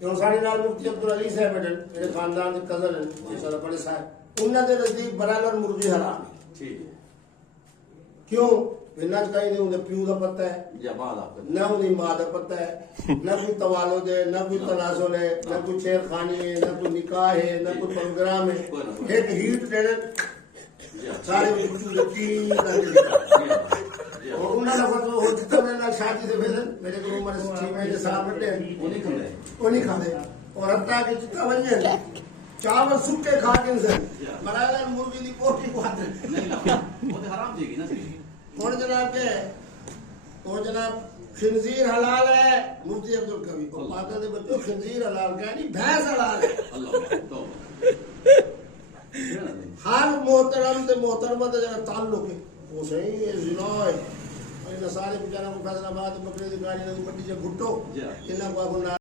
क्यों साढ़े नाल मुफ्ती अब्दुल अली साहब बैठे मेरे खानदान के कजन हैं इंशाल्लाह बड़े साहब उन्होंने नजदीक ब्रायलर मुर्गी हराम है। ठीक है क्यों बिना कहीं दे उन्हें प्यू का पता है जमाल ना उन्हें माँ का पता है ना कोई तवालो दे ना कोई तनाजुल है ना कोई शेरखानी है ना कोई निकाह है ना कोई प्रोग्राम है एक हीट देने सारे और उन्होंने फतवा हो जितना मैंने शादी से भेजन मेरे को उम्र 6 महीने साल बटे वो नहीं खाते और हत्ता के जितना बन जाए चावल सूखे खा के से बनाया मुर्गी की पोटी को हाथ नहीं ना वो तो हराम देगी ना सही कौन जनाब के तो जनाब खिंजीर हलाल है मुफ्ती अब्दुल कवी को पाता दे बच्चों खिंजीर हलाल क्या नहीं भैंस हलाल है अल्लाह तो हर मोहतरम से मोहतरमा से जगह ताल्लुक है वो सही है जिना है सारे बेचारा को फैसलाबाद बकरे की गाड़ी मंडी से घुट्टो इन्हें को